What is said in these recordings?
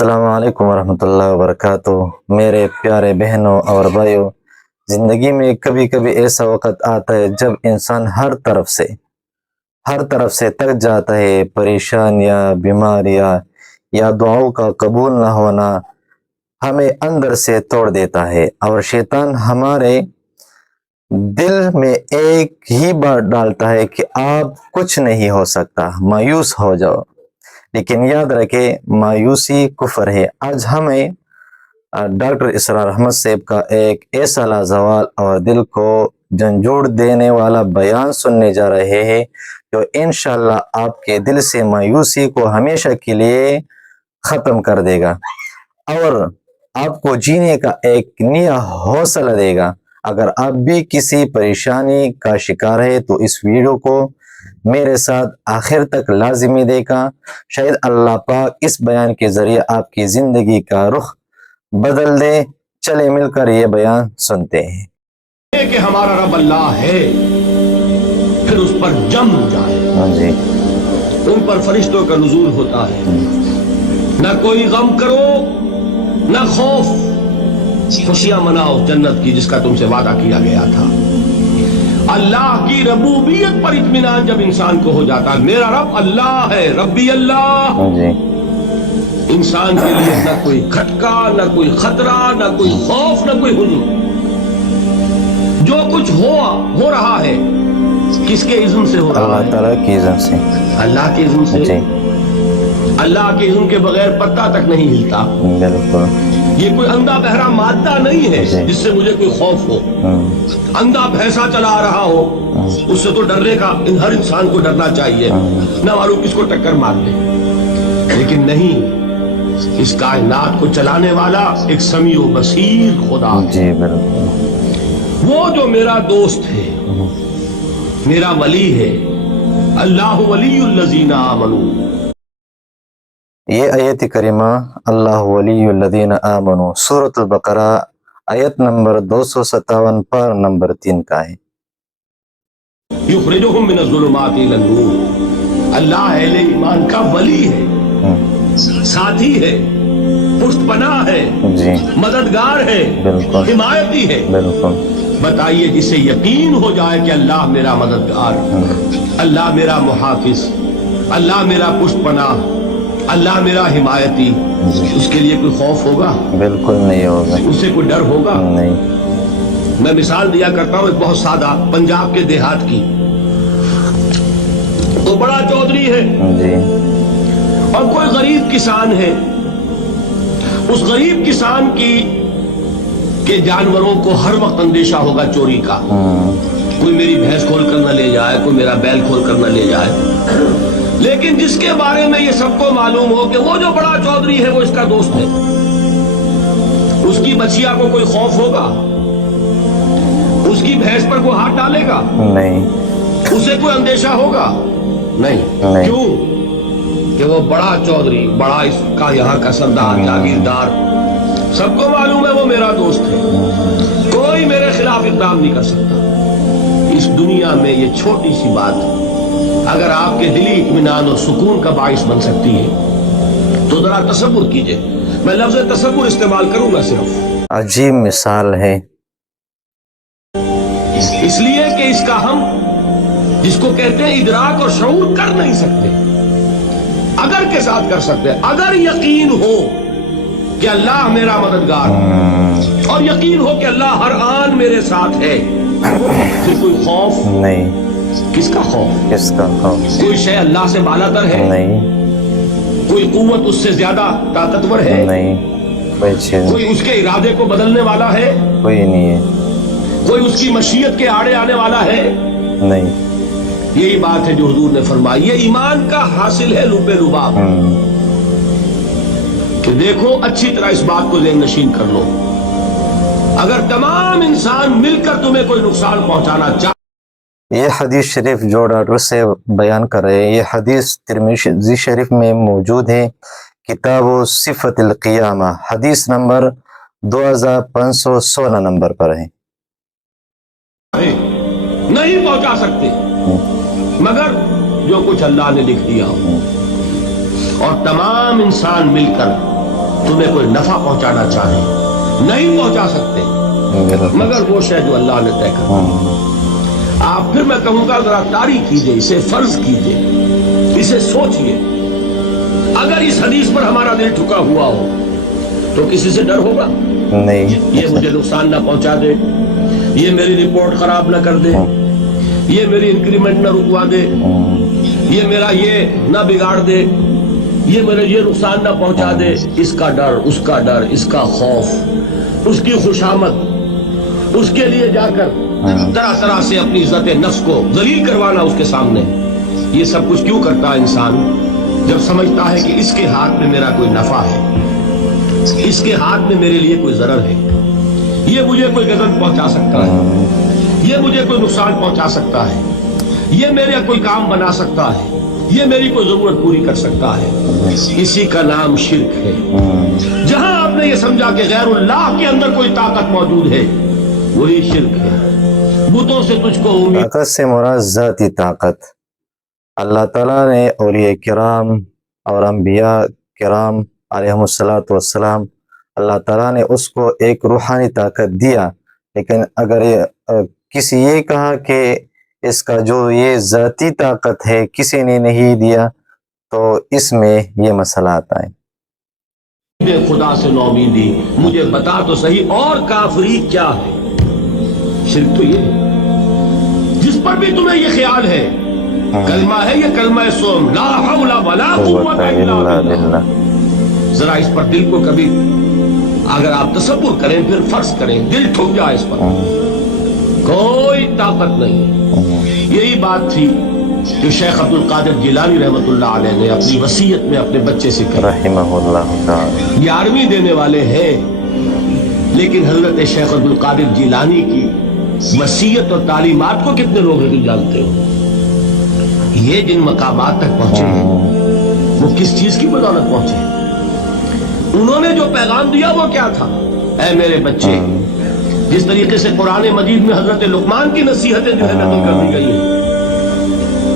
السلام علیکم ورحمۃ اللہ وبرکاتہ۔ میرے پیارے بہنوں اور بھائیوں، زندگی میں کبھی کبھی ایسا وقت آتا ہے جب انسان ہر طرف سے تک جاتا ہے۔ پریشانیاں، بیماریاں یا دعاؤں کا قبول نہ ہونا ہمیں اندر سے توڑ دیتا ہے، اور شیطان ہمارے دل میں ایک ہی بات ڈالتا ہے کہ آپ کچھ نہیں ہو سکتا، مایوس ہو جاؤ۔ لیکن یاد رکھے، مایوسی کفر ہے۔ آج ہمیں ڈاکٹر اسرار احمد صاحب کا ایک ایسا لازوال اور دل کو جھنجھوڑ دینے والا بیان سننے جا رہے ہیں جو انشاءاللہ آپ کے دل سے مایوسی کو ہمیشہ کے لیے ختم کر دے گا اور آپ کو جینے کا ایک نیا حوصلہ دے گا۔ اگر آپ بھی کسی پریشانی کا شکار ہے تو اس ویڈیو کو میرے ساتھ آخر تک لازمی دیکھا، شاید اللہ پاک اس بیان کے ذریعے آپ کی زندگی کا رخ بدل دے۔ چلے مل کر یہ بیان سنتے ہیں کہ ہمارا رب اللہ ہے، پھر اس پر جم جائے، جی، ان پر فرشتوں کا نزول ہوتا ہے، نہ کوئی غم کرو نہ خوف، خوشیاں مناؤ جنت کی جس کا تم سے وعدہ کیا گیا تھا۔ اللہ کی ربوبیت پر اطمینان جب انسان کو ہو جاتا ہے، میرا رب اللہ ہے، ربی اللہ، جی، انسان کے لیے نہ کوئی کھٹکا، نہ کوئی خطرہ، نہ کوئی خوف، نہ کوئی حزن۔ جو کچھ ہو رہا ہے کس کے اذن سے ہو رہا اللہ ہے؟ تعالیٰ کی اذن سے، اللہ کے اذن سے۔ جی، اللہ کے اذن کے بغیر پتا تک نہیں ہلتا۔ بالکل، یہ کوئی اندھا بہرا مادہ نہیں ہے جی، جس سے مجھے کوئی خوف ہو۔ اندھا بھینسا چلا رہا ہو اس سے تو ڈرنے کا ہر انسان کو ڈرنا چاہیے، نہ معلوم کس کو ٹکر مار دے۔ لیکن نہیں، اس کائنات کو چلانے والا ایک سمیع و بصیر خدا ہے، جی، بالکل، وہ جو میرا دوست ہے، میرا ولی ہے۔ اللہ ولی الذین آمنوا، یہ آیت کریمہ اللہ ولی الذین آمنوا سورۃ البقرہ آیت نمبر 257 پر نمبر 3 کا ہے۔ یخرجہم من الظلمات الی النور، اللہ اہل ایمان کا ولی ہے، ساتھی ہے، پشت پناہ ہے، جی، مددگار ہے، بالکل، حمایتی ہے۔ بالکل، بتائیے جسے یقین ہو جائے کہ اللہ میرا مددگار، اللہ میرا محافظ، اللہ میرا پشت پناہ، اللہ میرا حمایتی، اس کے لیے کوئی خوف ہوگا؟ بالکل نہیں ہوگا، اس سے کوئی ڈر ہوگا؟ نہیں، میں مثال دیا کرتا ہوں ایک بہت سادہ، پنجاب کے دیہات کی۔ تو بڑا چودھری ہے جی، اور کوئی غریب کسان ہے۔ اس غریب کسان کے جانوروں کو ہر وقت اندیشہ ہوگا چوری کا، کوئی میری بھینس کھول کر نہ لے جائے، کوئی میرا بیل کھول کر نہ لے جائے۔ لیکن جس کے بارے میں یہ سب کو معلوم ہو کہ وہ جو بڑا چودھری ہے وہ اس کا دوست ہے، اس کی بچیا کو کوئی خوف ہوگا؟ اس کی بھینس پر کوئی ہاتھ ڈالے گا؟ نہیں، اسے کوئی اندیشہ ہوگا؟ نہیں۔ کیوں؟ کہ وہ بڑا چودھری، بڑا اس کا یہاں کا سردار، جاگیردار، سب کو معلوم ہے وہ میرا دوست ہے، کوئی میرے خلاف اقدام نہیں کر سکتا۔ اس دنیا میں یہ چھوٹی سی بات اگر آپ کے دلی اطمینان اور سکون کا باعث بن سکتی ہے تو ذرا تصور کیجئے۔ میں لفظ تصور استعمال کروں گا صرف، عجیب مثال ہے، اس لیے کہ اس کا ہم جس کو کہتے ہیں ادراک اور شعور کر نہیں سکتے، اگر کے ساتھ کر سکتے، اگر یقین ہو کہ اللہ میرا مددگار اور یقین ہو کہ اللہ ہر آن میرے ساتھ ہے، پھر کوئی خوف نہیں، کس کا خوف؟ کس کا خوف؟ کوئی شے اللہ سے بالا تر ہے؟ نہیں، کوئی قوت اس سے زیادہ طاقتور ہے؟ نہیں، کوئی چیز کوئی اس کے ارادے کو بدلنے والا ہے؟ کوئی نہیں ہے، کوئی اس کی مشیت کے آڑے آنے والا ہے؟ نہیں، یہی بات ہے جو حضور نے فرمائی، یہ ایمان کا حاصل ہے لب لباب، کہ دیکھو اچھی طرح اس بات کو ذہن نشین کر لو، اگر تمام انسان مل کر تمہیں کوئی نقصان پہنچانا چاہے۔ یہ حدیث شریف جو ڈاکٹر سے بیان کر رہے ہیں، یہ حدیث ترمذی شریف میں موجود ہے، کتاب صفت القیامہ، حدیث نمبر 2516 نمبر پر ہے۔ نہیں پہنچا سکتے مگر جو کچھ اللہ نے لکھ دیا ہو، اور تمام انسان مل کر तुम्हें कोई नफा पहुंचाना चाहे, नहीं पहुंचा सकते मगर वो शय जो अल्लाह ने तय कर। आप फिर मैं कहूंगा जरा तारीफ कीजिए, इसे फर्ज कीजिए, इसे सोचिए। अगर इस हदीस पर हमारा दिल ठुका हुआ हो तो किसी से डर होगा नहीं। ये मुझे नुकसान ना पहुंचा दे, ये मेरी रिपोर्ट खराब ना कर दे, ये मेरी इंक्रीमेंट ना रुकवा दे, ये मेरा ये ना बिगाड़ दे, ये मेरे ये नुकसान ना पहुंचा दे। इसका डर, उसका डर, इसका खौफ, उसकी खुशामद, उसके लिए जाकर तरह तरह से अपनी इज्जत नफ्स को जलील करवाना उसके सामने। ये सब कुछ क्यों करता है इंसान? जब समझता है कि इसके हाथ में मेरा कोई नफा है, इसके हाथ में मेरे लिए कोई जरर है, ये मुझे कोई गजन पहुंचा सकता है, ये मुझे कोई नुकसान पहुंचा सकता है, ये मेरे कोई काम बना सकता है, ये मेरी कोई जरूरत पूरी कर सकता है, इसी का नाम शिर्क है। जहां आपने ये समझा कि गैरुल्लाह के अंदर कोई ताकत मौजूद है, वही शिर्क है। बुतों से तुझको उम्मीद, ताकत से मुराद ज़ाती ताकत। अल्लाह ताला ने औलिया किराम और अंबिया किराम अलैहिमुस्सलातु वस्सलाम, अल्लाह ताला ने उसको एक रूहानी ताकत दिया। लेकिन अगर किसी ये कहा कि इसका जो ये ज़ाती ताकत है किसी ने नहीं दिया, तो इसमें ये मसला आता है। खुदा से नौमीदी, मुझे बता तो सही और काफरी क्या है? शिर्क तो ये है जिस पर भी तुम्हें ये ख्याल है कलमा है, ये कलमा सोम, ला हौला वला कुव्वता इल्ला बिल्लाह। जरा इस पर दिल को कभी अगर आप तसव्वुर करें, फिर फर्ज करें, दिल ठुक जाए इस पर, कोई ताकत नहीं। यही बात थी जो शेख अब्दुल कादिर जिलानी रहमतुल्लाह अलैह ने अपनी वसीयत में अपने बच्चे से कही। रहमहुल्लाह ताला 11वीं देने वाले हैं, लेकिन हजरत शेख अब्दुल कादिर जिलानी की वसीयत और तालीमात को कितने लोग नहीं जानते हो? ये जिन मकामात तक पहुंचे हैं, वो किस चीज की बदौलत पहुंचे? उन्होंने जो पैगाम दिया वो क्या था? ऐ मेरे बच्चे, जिस तरीके से कुरान मजीद में हजरत लुकमान की नसीहतें जो है नकल कर दी गई है,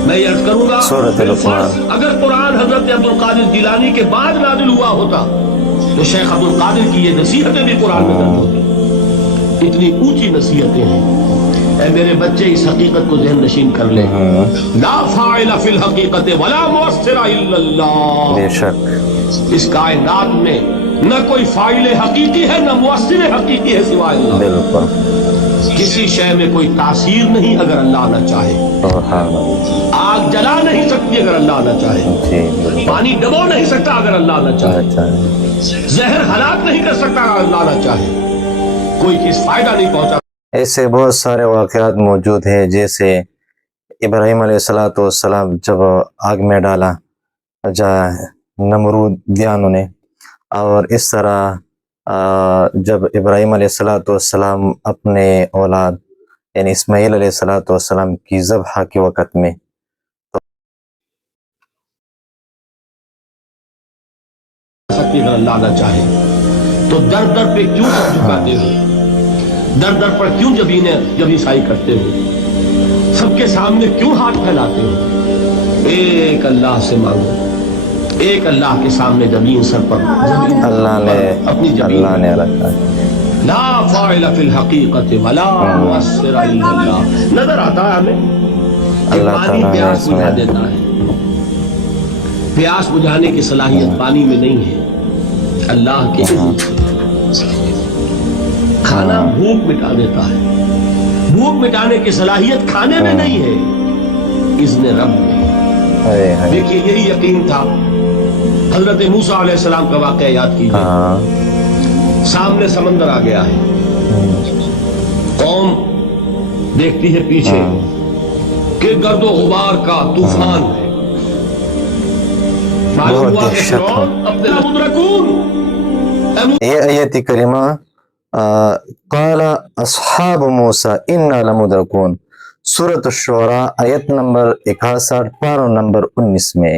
मैं ये अर्ज करूंगा, सूरत लुकमान। अगर कुरान हजरत अब्दुल कादिर जिलानी के बाद नाजिल हुआ होता तो शेख अब्दुल कादिर की ये नसीहतें भी कुरान में दर्ज होती। इतनी ऊंची नसीहतें हैं। ऐ मेरे बच्चे, इस हकीकत को ज़हन नशीन कर ले, ला फाइला फिल हकीकत वला मुअस्सिरा इल्लल्लाह। बेशक इस कायनात में न कोई फाइल हकीकी है, न मुअस्सिर हकीकी है सिवाय अल्लाह। बिल्कुल। किसी शय में कोई तासीर नहीं अगर अल्लाह न चाहे। आग जला नहीं सकती अगर अल्लाह न चाहे, पानी डबो नहीं सकता अगर अल्लाह न चाहे, जहर हलाक नहीं कर सकता अगर अल्लाह न चाहे, कोई किस फायदा नहीं पहुंचा। ऐसे बहुत सारे वाक़यात मौजूद हैं, जैसे इब्राहीम अलैहिस्सलातु वस्सलाम जब आग में डाला नमरूद दियानों ने, और इस तरह जब इब्राहीम अलैहिस्सलातु वस्सलाम अपने औलाद यानी इस्माईल अलैहिस्सलातु वस्सलाम की ज़ब्ह के वक़्त में अगर अल्लाह न चाहे तो दर दर पे क्यों सर झुकाते हो? दर दर पर क्यों जबीसाई करते हो? सबके सामने क्यों हाथ फैलाते हो? एक अल्लाह से मांगो, एक अल्लाह के सामने जमीन सर पर अल्लाह ने अपनी अल्लाह ने रखा है। ला फाइला फिल हकीकत वला मुअस्सिरा इल्लल्लाह। नजर आता है हमें अल्लाह पानी ताला ने प्यास बुझा इसमें देता है, प्यास बुझाने की सलाहियत पानी में नहीं है, अल्लाह के इज़्न से। खाना भूख मिटा देता है, भूख मिटाने की सलाहियत खाने में नहीं है, इज़्न रब में। देखिए यही यकीन था हजरत मूसा अलैहिस्सलाम का वाक़या याद कीजिए। सामने समंदर आ गया है, कौम देखती है पीछे कि गर्दो गुबार का तूफान है। मालूम हुआ कि फिरौन अपने लमुद्रकून। ये आयत करीमा क़ाला अस्हाब मूसा इन्ना लमुद्रकून, सूरत अश-शुअरा आयत नंबर 61 पारा नंबर 19 में।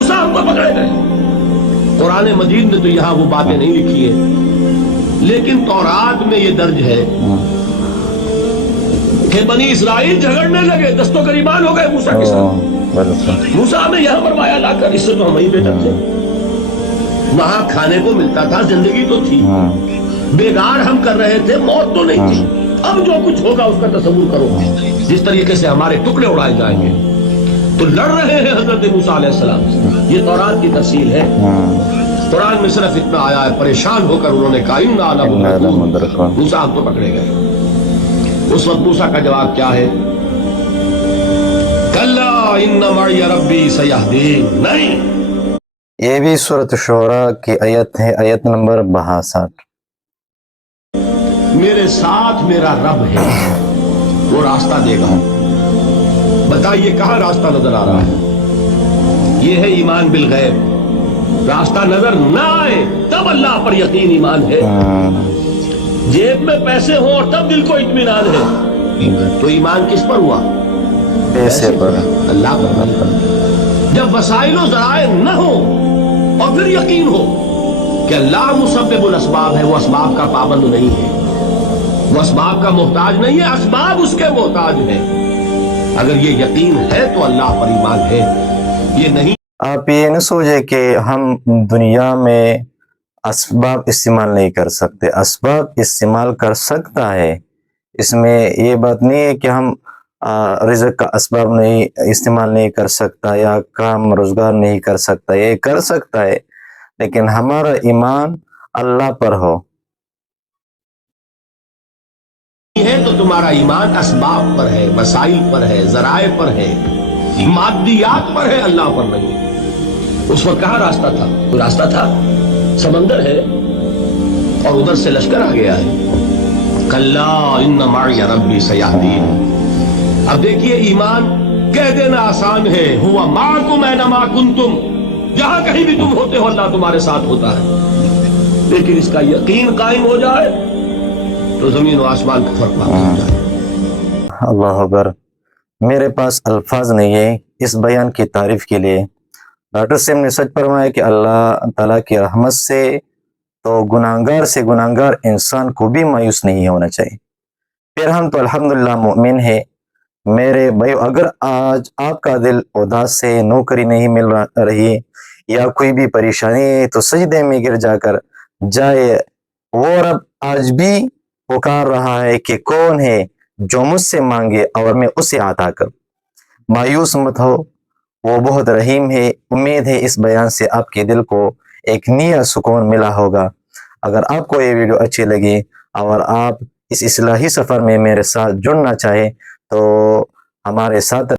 पकड़े गए। कुरान मजीद ने तो यहाँ वो बातें नहीं लिखी है, लेकिन तौरात में ये दर्ज है कि बनी इसराइल झगड़ने लगे, दस्तों करीबान हो गए मूसा के साथ। मूसा हमें यहाँ फरमाया लाकर, इससे तो हम ही बेटर थे। वहां खाने को मिलता था, जिंदगी तो थी, बेगार हम कर रहे थे, मौत तो नहीं थी। अब जो कुछ होगा उसका तसव्वुर करो, जिस तरीके से हमारे टुकड़े उड़ाए जाएंगे। तो लड़ रहे हैं हजरत मूसा अलैहिस्सलाम से। ये तौरात की तफसील है। कुरान में सिर्फ इतना आया है, परेशान होकर उन्होंने कहा इन्ना लमुदरकून, मूसा हम तो पकड़े गए। उस वक्त मूसा का जवाब क्या है? कल्ला इन्ना मई रब्बी सयहदीन। नहीं, ये भी सूरत शूरा की आयत है, आयत नंबर 62। मेरे साथ मेरा रब है, वो रास्ता देगा। बताइए कहाँ रास्ता नजर आ रहा है? ये है ईमान बिल गैब। रास्ता नजर ना आए तब अल्लाह पर यकीन ईमान है। जेब में पैसे हो और तब दिल को इत्मीनान है, तो ईमान किस पर हुआ? पैसे पर, अल्लाह पर। जब वसाइलो ज़राए न हो और फिर यकीन हो कि अल्लाह मुसब्बिबुल अस्बाब है, वो असबाब का पाबंद नहीं है, वो असबाब का मोहताज नहीं है, असबाब उसके मोहताज है। अगर ये यकीन है तो अल्लाह पर ईमान है। ये नहीं, आप ये न सोचे कि हम दुनिया में असबाब इस्तेमाल नहीं कर सकते। असबाब इस्तेमाल कर सकता है, इसमें ये बात नहीं है कि हम रिज़्क़ का असबाब नहीं इस्तेमाल नहीं कर सकता या काम रोज़गार नहीं कर सकता, ये कर सकता है, लेकिन हमारा ईमान अल्लाह पर हो। है तो तुम्हारा ईमान असबाब पर है, वसाइल पर है, ज़राए पर है, मादियात पर है, अल्लाह पर नहीं। उस वक्त कहाँ रास्ता था? तो रास्ता था, समंदर है और उधर से लश्कर आ गया है। कल्ला इन्ना मई रब्बी सयहदीन। अब देखिए, ईमान कह देना आसान है, हुआ माकुम ऐनमा कुंतुम, जहां कहीं भी तुम होते हो अल्लाह तुम्हारे साथ होता है। लेकिन इसका यकीन कायम हो जाए तो जमीन और आसमान का फर्क वाक़ई हो जाए। अल्लाह अकबर। मेरे पास अल्फाज नहीं है इस बयान की तारीफ के लिए। डॉक्टर साहब ने सच फरमाया कि अल्लाह ताला की रहमत से तो गुनाहगार से गुनाहगार इंसान को भी मायूस नहीं होना चाहिए। फिर हम तो अल्हम्दुलिल्लाह मोमिन है। मेरे भाई, अगर आज आपका दिल उदास से, नौकरी नहीं मिल रही या कोई भी परेशानी है, तो सजदे में गिर जाकर जाए, वो रब आज भी पुकार रहा है कि कौन है जो मुझसे मांगे और मैं उसे अता कर। मायूस मत हो, वो बहुत रहीम है। उम्मीद है इस बयान से आपके दिल को एक नया सुकून मिला होगा। अगर आपको ये वीडियो अच्छी लगी और आप इस इस्लाही सफ़र में मेरे साथ जुड़ना चाहे तो हमारे साथ